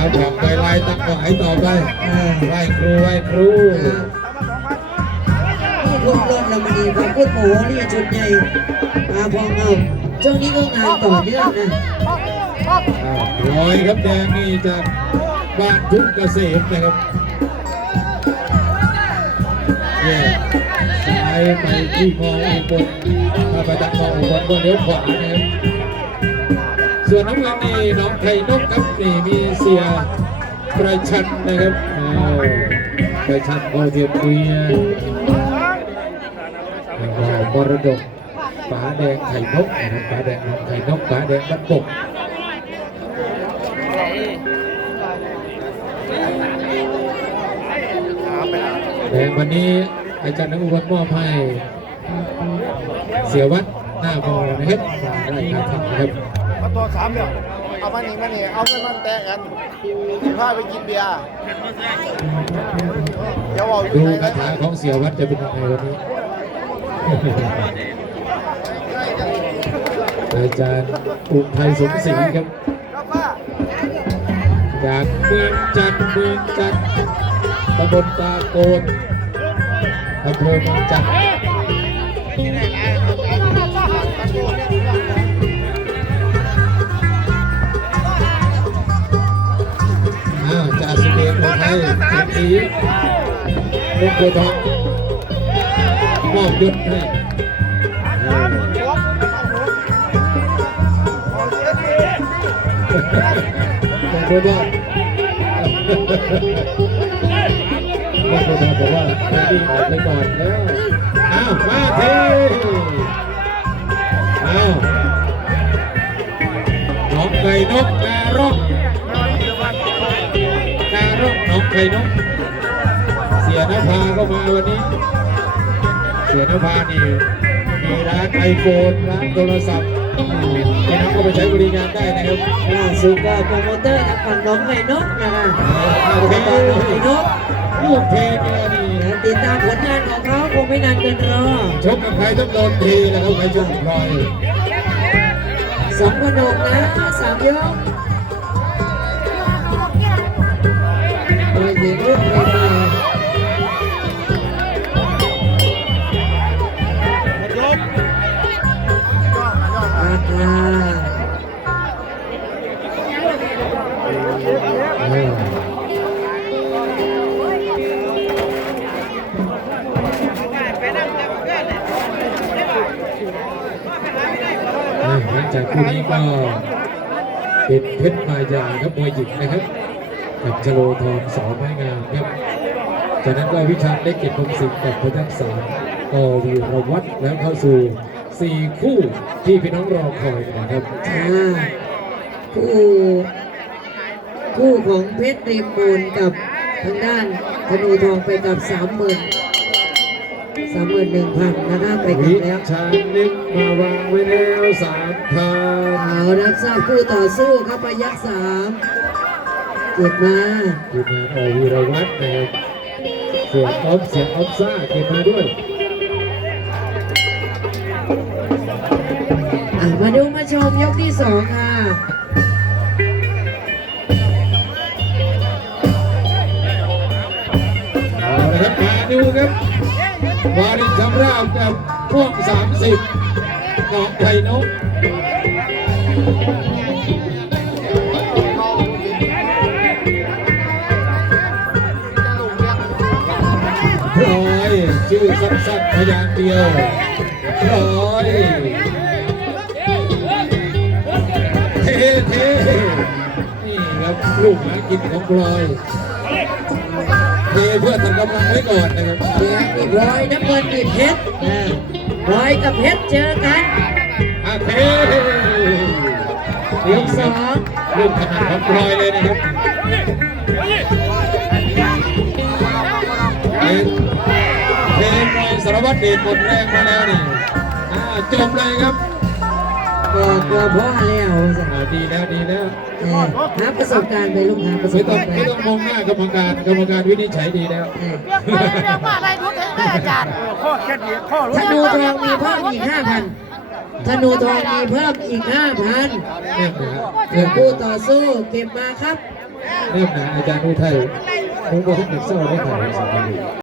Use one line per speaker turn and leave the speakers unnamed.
ผักไปไล่ตั้งก็ให้ต่อไปไหว้ครูไหว้ครู
พูดรถเรามาดีพอพูดหมูนี่ชุดใหญ่มาพองเอาช่วงนี้ก็งานต่อเนื่องนะ
ลอยครับแดงนี่จากบ้านทุ่งเกษมนะครับเนี่ยซ้ายไปที่มองอุบลถ้าไปทางมองอุบลก็เลี้ยวขวานะครับส่วนน้ำเงินนี่น้องไข่นกครับนี่มีเสียประชันนะครับประชันโอเทียนคุยมรดกป๋าแดงไข่นกนะครับป๋าแดงน้องไข่นกป๋าแดงบ้านปกแดงวันนี้อาจารย์นักบุญมอบให้เสียวัดหน้ามอนะครับไร่นาทำนะครับ
มาตัว3เดี๋ยวเอามานี่เอาเงินมันแตะกันพาไปกินเบียร์เดี๋ยว
ดูคาถาของเสียวัดจะเป็นยังไงวันนี้อาจารย์อุทัยสมศรีครับจากเมืองจันทร์ตำบลตาโกนอำเภอเมืองจันทร์จ่าสิบเอกอุทัยสมศรีลูกบัวทองมอบยศให้บางคนว่าบอกว่าไม่ได้ออกไปก่อนแล้วมาทีน้องไก่นกการกน้องไก่นกเสียนภาก็มาวันนี้เสียนภานี่มีร้านไอโฟนร้านโทรศัพท์พี่น้องก็ไปใช้บริการได้นะครับ
ล่าสุดก็โปรโมเตอร์จากฝั่งน้องไก่นกนะคะโปรโมเตอร์น้องไก่นก
ลูกเพลงนี่
ติดตามผลงานของเขาคงไม่นานเกินรอ
ชกกับใครต้องโดนทีแล้วเขาใครชกกับใคร
2 คนกนะ3 ยกโดยเด็กรุ่นใหม่
หลังจากคู่นี้ก็เป็นเพชรมายาครับมวยหญิงนะครับกับชโลทองสอไม้งามครับจากนั้นก็วิชาเล็กเกียรติพงศิษย์กับพยัคฆ์สารกวีรวัฒน์แล้วเข้าสู่4 คู่ที่พี่น้องรอคอยนะครับ
คู่ของเพชรริมมูลกับทางด้านธนูทองไปกับ31,000นะคะไปกันแล้ว
ชาเล็กมาวางไว้แล้ว3,000
เอารับทราบคู่ต่อสู้ครับพยัคฆ์3เก็บมา
ทีมงานวีรวัฒน์นะครับเสียงออฟซ่าเก็บมาด้วย
มาดูมาชมยกที่2ค่ะ
เอาละครับมาดูครับวารินชำราบกับพ่วง30น้องไข่นกพลอยชื่อสั้นๆพยางค์เดียวพลอยเท่นี่ครับลูกหากินของพลอยเพื่อทำกำลังไว้ก่อนนะครับ
พลอยน้ำเงินเพชรพลอยกับเพชรเจอกัน
เท่เรื่อง2ลูกขนาดของพลอยเลยนะครับเพลงสารวัตรเดชหมดแรงมาแล้วนี่จบเลยครับ
ก็พ่อแล้ว
ดีแล้ว
หาประสบการณ์ไปลูกหาประสบการณ์
ไม่ต้องมองหน้ากรรมการวินิจฉัยดีแล้ว
อะไรทุกท่านอาจารย์ข้อแค่นี้ข้อ
ธนูทองมีเพิ่มอีก 5,000ธนูทองมีเพิ่มอีก 5,000คู่ต่อสู้เก็บมาครับ
แนบหนาอาจารย์อุทัยผมบอกให้เด็กเศร้าได้ถ่ายสองคน